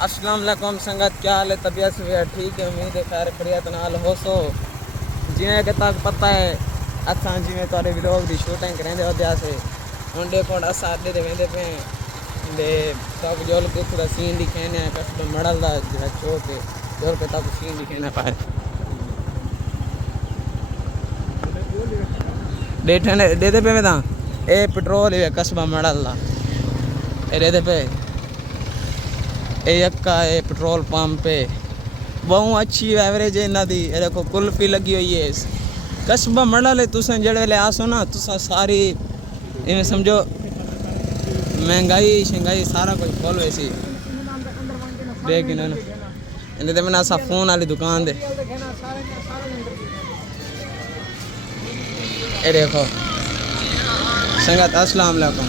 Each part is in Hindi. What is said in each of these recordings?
अस्सलाम वालेकुम संगत, क्या हाल है? तबीयत से ठीक है? उम्मीद है खैर खैरियत नाल हो। सो जिवें कि तक पता है असां जिवें तुहाडे व्लॉग की शूटिंग करेंदे होंदे से हुण देखो असां अड्डे ते वेंदे पे दे तक जोल के थोड़ा सीन दिखाने कस्बा मड़ल दा जेड़ा चौक है जोल के तक सीन दिखाना पाए डेठने देते पे में ता ए पेट्रोल है कस्बा मड़ल दा ए देते पे यक्का है पेट्रोल पंप पे बहुत अच्छी एवरेज है इन्हों की। देखो कुल्फी लगी हुई है कस्बा मड़ल। तुस जेड़े वेले आसो ना तुसा सारी इवें समझो महंगाई शंगाई सारा कुछ फुल वैसी देख ना इन्हें तो मैंने फ़ोन वाली दुकान दे ए देखो संगत अस्सलाम वालेकुम,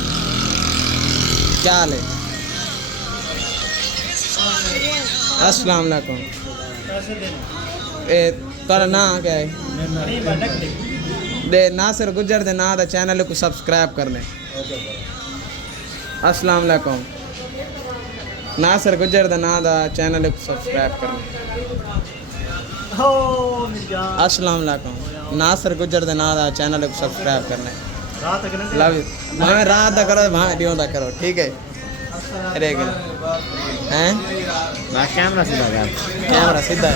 क्या हाल है? अस्सलाम वालेकुम। तेरा नाम क्या है? दे नासिर गुजर दे नाम दा चैनल को सब्सक्राइब करने। अस्सलाम वालेकुम। नासिर गुजर दे नाम दा चैनल को सब्सक्राइब करने। अस्सलाम वालेकुम। नासिर गुजर दे नाम दा चैनल को सब्सक्राइब करने। Love you. भावे रात दा करो भावे दियों दा करो, ठीक है? अरे हैं ना कैमरा सीधा कर, कैमरा सीधा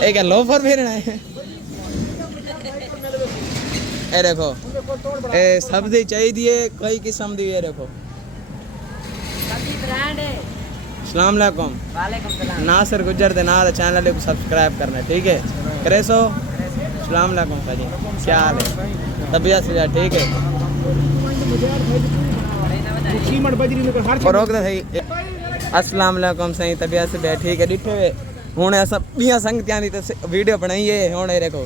है क्या लोफर फेरना है? ए देखो ए सब्जी चाहिए कई किस्म दी है। देखो अस्सलाम वालेकुम। नासिर गुजर दे नाल चैनल को सब्सक्राइब करना, ठीक है? करे सो। अस्सलाम वालेकुम भाजी, क्या हाल है? तबीयत से ठीक है? अस्सलाम वालेकुम सही, तबीयत से ठीक है? डिठे वे हूँ अस बिया संगतियां दी वीडियो बनाई है। हूँ देखो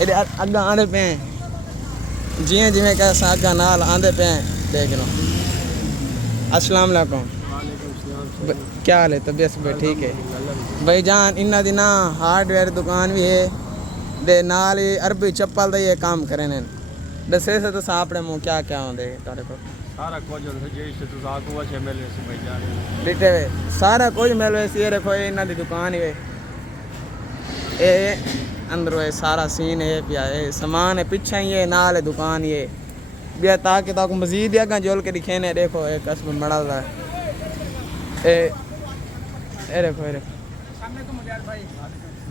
ये अग्गा आंदे पे जिमें जिमें कि अस अग्गा नाल आंदे पे देख लो। अस्सलाम वालेकुम, क्या हाल है? तबीयत से ठीक है? भाई जान इन्ना दी ना हार्डवेयर दुकान भी है दे नाल ही अरबी चप्पल दा ये काम करे ने। दसे से तो अपने मुँह क्या क्या होंगे तारे को सारा कुछ डिटे वे सारा कुछ मिल वैसे। ये देखो ये इन्हों की दुकान है ये अंदर वे सारा सीन है पिया है सामान है पीछे ही है नाल है दुकान ये बिया ताकि ताकि मजीद अगर जोल के दिखे ने। देखो ये कस्बा मड़ल रहा है ये देखो ये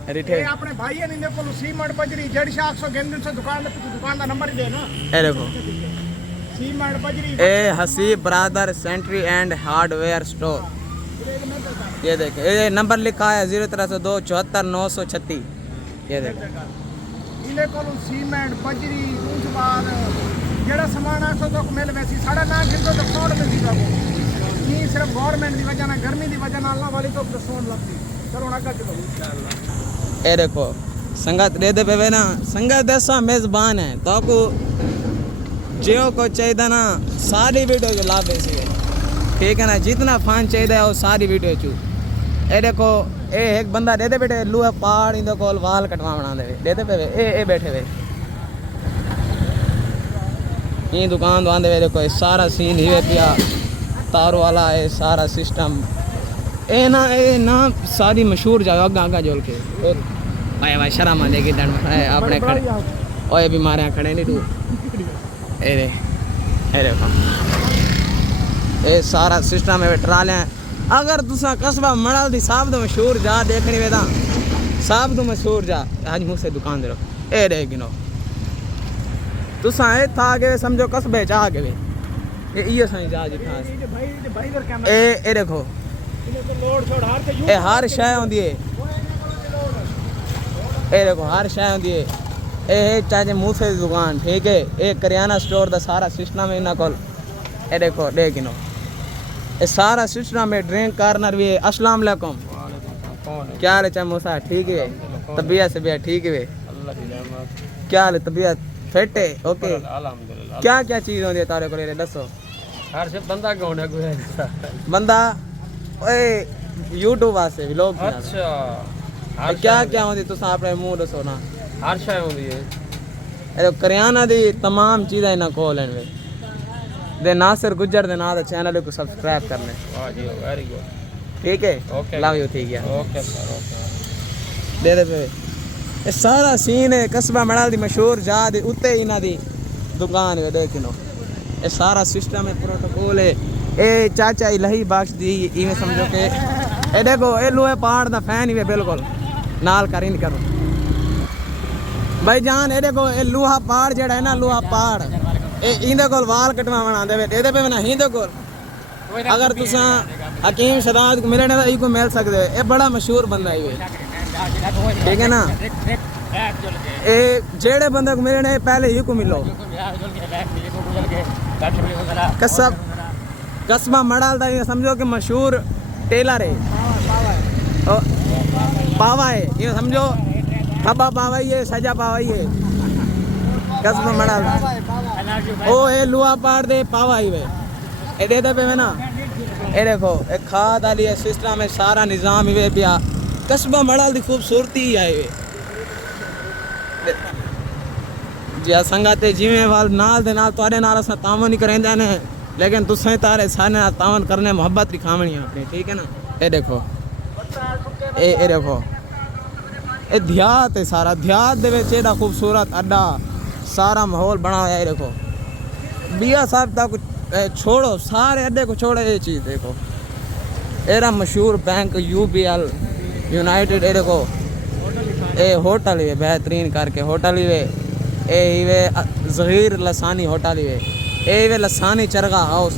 रिठे अपने भाई ने ने को सीमेंट बजरी जड़ी 800 गेंद से दुकान दा नंबर दे ना। ए देखो सीमेंट बजरी ए Haseeb brother sanitary and hardware store. ये देखे ये नंबर लिखा है 0302 74 936। ये देखो इने को सीमेंट बजरी कुछ बार जेड़ा सामान 800 तक मिल वैसी साढ़ा ना गिरदो तो फ्रॉड में दी बाबू ये सिर्फ गवर्नमेंट दी वजह ना गर्मी दी वजह नाल ना वाली तो सोन लगती। चलो ना का चलो ए देखो संगत दे दे पे ना संगत ऐसा मेज़बान है तो को जियो को चाहिए ना सारी वीडियो जो लाभ ऐसी है, ठीक है ना? जितना फान चाहिए वो सारी वीडियो चू। ए देखो ए एक बंदा दे दे बेटे लूहा पहाड़ इंदो कोल वाल कटवा बना दे दे पे ए बैठे हुए ये दुकान दुकान दे देखो सारा सीन ही पिया तार वाला है सारा सिस्टम ए ना सारी मशहूर जगह आगा आगा जोल के भाई भाई शर्म आ जाएगी डंड अपने खड़े ओए भी मारे खड़े नहीं तू ए देखो ये सारा सिस्टम है ट्राले। अगर तुसा कस्बा मड़ल दी साहब तो मशहूर जा देखनी वे ता साहब तो मशहूर जा आज मुँह से दुकान दे रहो ए देख गिनो तुसा ए था के समझो कस्बे जा के वे ये सही जा जी खास ए देखो ए हर शय होंदी है ए देखो हर शय होंदी है ए चाहे मूसे की दुकान, ठीक है? ए करियाना स्टोर दा सारा सिस्टम है इन्हों को। ए देखो देख नो ये सारा सिस्टम है ड्रिंक कार्नर भी है। अस्सलाम वालेकुम, क्या हाल है मूसा? ठीक है? तबीयत से भी ठीक है? क्या हाल है? तबीयत फिट है? ओके क्या क्या चीज़ होती है तारे को दसो? हर से बंदा कौन है कोई बंदा ओए यूट्यूब वास्ते व्लॉग। अच्छा क्या क्या होती तुस अपने मुंह दसो ना? हर शय होंदी है करियाना दी तमाम चीज़ें इन्हें कोल हैं वे दे नासिर गुज्जर दे नाल चैनल को सब्सक्राइब कर ले वाह जी वेरी गुड ठीक है ओके लव यू ठीक है ओके सर ओके दे पे ये सारा सीन है कस्बा मड़ाल दी मशहूर जा दे उत्ते इना दी दुकान है देखो ये सारा सिस्टम है प्रोटोकॉल है ए चाचा इलाही बख्श दी इवें समझो के ए देखो ए लोहे पहाड़ दा फैन ही है बिल्कुल नाल कर इन करो भाई जान ए देखो ए लोहा पहाड़ जेड़ा है ना लोहा पहाड़ ए इंदे कोल वाल कटवावण आंदे वे एदे पे ना हिंदे कोल अगर तुसा हकीम शदाद को मिलने दा इको मिल सकदे हो ए बड़ा मशहूर बंदा है ठीक है ना ए जेड़े बंदे को मिलने पहले ही को मिलो कस्बा मड़ाल दा ये समझो कि मशहूर टेलर है पावा है ये समझो खबा पावा ही है सजा पावा ही है कस्बा मड़ाल ओ ए लुआ पाड़ दे पावा ही वे ए दे पे ना ए देखो ए खाद वाली सिस्टम है सारा निजाम ही वे पिया कस्बा मड़ाल दी खूबसूरती ही आई वे जी संगाते जिवें वाल नाल दे नाल तोड़े नाल अस तावन ही करेंदे ने लेकिन तुसें तारे सारे नाल तावन करने मोहब्बत दिखावनी अपनी ठीक है ना ए देखो ए देखो ए देहात है सारा देहात दे विच एड़ा खूबसूरत अड्डा सारा माहौल बना हुआ है देखो बिया साहब तक छोड़ो सारे अड्डे को छोड़ो ये चीज़ देखो एरा मशहूर बैंक UBL यूनाइटेड ए देखो ए होटल ही बेहतरीन करके होटल ही वे ए वे ज़हीर लसानी होटल ही वे ए वे लसानी चरगा हाउस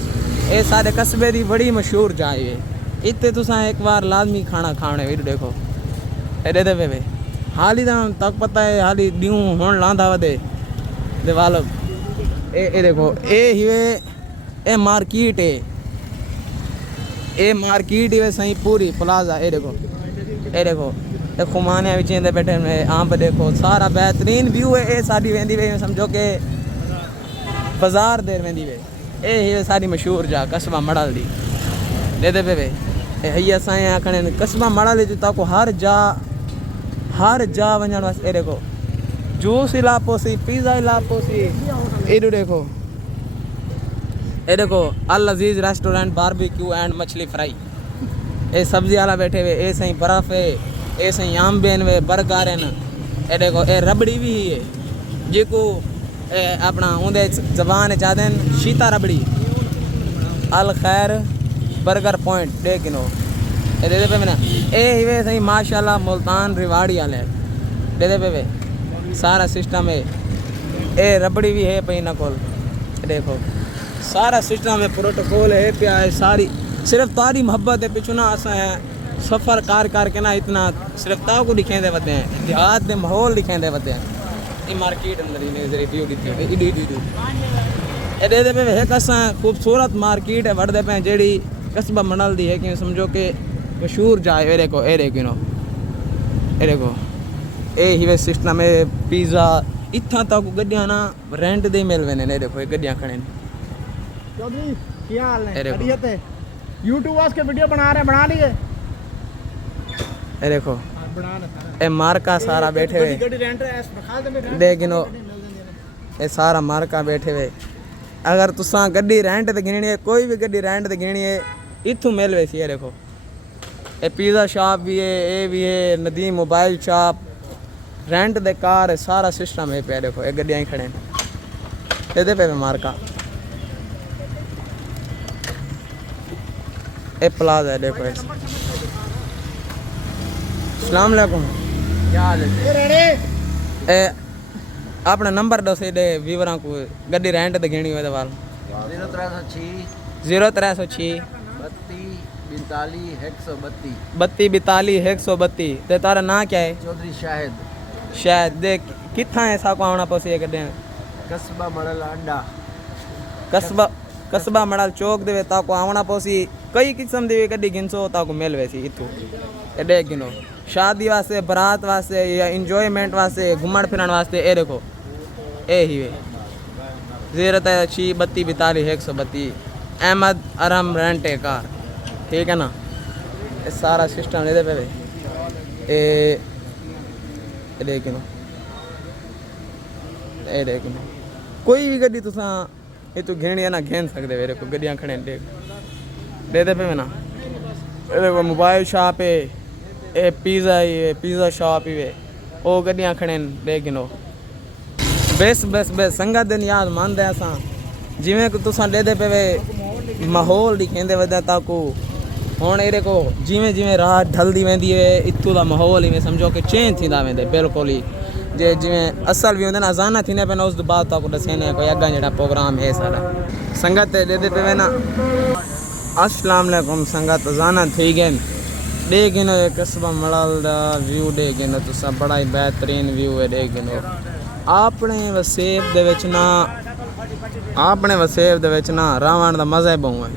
ए सारे कस्बे दी बड़ी मशहूर जाए वे इतने तुसा एक बार लाजमी खाना खाने वीर देखो ए दे दे वे हाली तक पता है हाली ड्यू होन लांदा वदे दिवालो ए देखो ए हिवे ए मार्केट है ए मार्केट ही वे सही पूरी प्लाजा ए देखो ए खुमाने विचेंदे बैठे में आंब देखो सारा बेहतरीन व्यू है ए साडी वेंदी वे समझो के बाजार देर वेंदी वे ए हिवे सारी मशहूर जा कस्बा मड़ाल दी दे दे वे ए हया साए आखने कस्बा मड़ाल दी ता को हर जा वणन वास्ते ए देखो जूस इलापोसी पिज़्ज़ा इलापोसी ए देखो अल अजीज रेस्टोरेंट बारबेक्यू एंड मछली फ्राई ए सब्जी वाला बैठे हुए ए सही बर्फ है ए सही आंबेन वे बर्गर है ए देखो ए रबड़ी भी है जिको अपना उन्दे जबान चाहते शीता रबड़ी अल खैर बर्गर पॉइंट देखो ए दे पे ना ए हिवे सही माशाल्लाह मुल्तान रिवाड़ी वाले दे पे वे सारा सिस्टम है ए रबड़ी भी है पे ना कोल देखो सारा सिस्टम है प्रोटोकॉल है पिया है सारी सिर्फ तारी मोहब्बत है पिछू ना असा है सफ़र कार के ना इतना सिर्फ ताव को दिखेंदे वदे हैं देहात दे माहौल दिखेंदे वदे हैं ये मार्केट अंदर ही रिव्यू दी ए दे पे है कसा खूबसूरत मार्केट है वड़दे पे जेड़ी कस्बा मड़ाल दी है कि समझो के मशहूर जाए ए देखो ए हिवे सिस्टम है पिज़्ज़ा इत्था तक गड्डियां ना रेंट दे मिल वेने ने देखो ये गड्डियां खड़े ने चौधरी क्या हाल है बढ़िया थे YouTube वास के वीडियो बना रहे हैं बना लिए ए देखो ए मार्का सारा बैठे हुए देखो ए सारा मार्का बैठे हुए अगर तुसा गड्डी रेंट ते गिननी है कोई भी गड्डी रेंट ते गिननी है इत्थू मिल वैसी है देखो ए पिज़्ज़ा शॉप भी है ए भी है नदीम मोबाइल शॉप रेंट दे कार है सारा सिस्टम है पे देखो ए गड्डियां ही खड़े दे पे मार्का ए प्लाजा है देखो अस्सलाम वालेकुम क्या हाल है ए अपना नंबर दो से दे व्यूअरां को गड्डी रेंट ते घेनी होवे वाल 0306 32 ते तारा नाम क्या है चौधरी शाहिद शायद देख किथा है सा को आना पसी गड्डे कस्बा मड़ल अड्डा कस्बा मड़ल चौक दे ता को आवना पसी कई किस्म दी गड्डी गिनसो ता को मिल वैसी इतू ए देख गिनो शादी वास्ते बारात वास्ते या एंजॉयमेंट वास्ते घुमण फिरण वास्ते ए देखो ए ही वे 0306 32 132 अहमद अरम रेंट कार ठीक है ना ये सारा सिस्टम ले दे पे ए देखो कोई भी गड्डी तुसा ये तू घेनी है ना घेन सकते मेरे को गड्डियाँ खड़े देख दे दे पे ना ये देखो मोबाइल शॉप है ये पिज़्ज़ा शॉप ही है वो गड्डियाँ खड़े देख गिनो बस बस बस संगत दिन याद मान दे असां जिवें कि तुसां दे दे पे माहौल दिखेंदे वदा ताको हुण ये देखो जिवें जिवें रात ढलदी वेंदी है इत्थों दा माहौल ही समझो कि चेंज थींदा वेंदे बिल्कुल ही जे जिवें असल भी होंदे ना अज़ाना थींदे पे ना उस बाद ताको दसेने कोई अग्गा जेड़ा प्रोग्राम है सारा संगत दे दे पे ना अस्सलाम वालेकुम संगत अज़ाना थी गए देख गिनो कस्बा मड़ल दा व्यू देख गिनो तुसा बड़ा ही बेहतरीन व्यू है देख गिनो अपने वसेब दे विच ना रावण दा मज़ा ही बहुत है।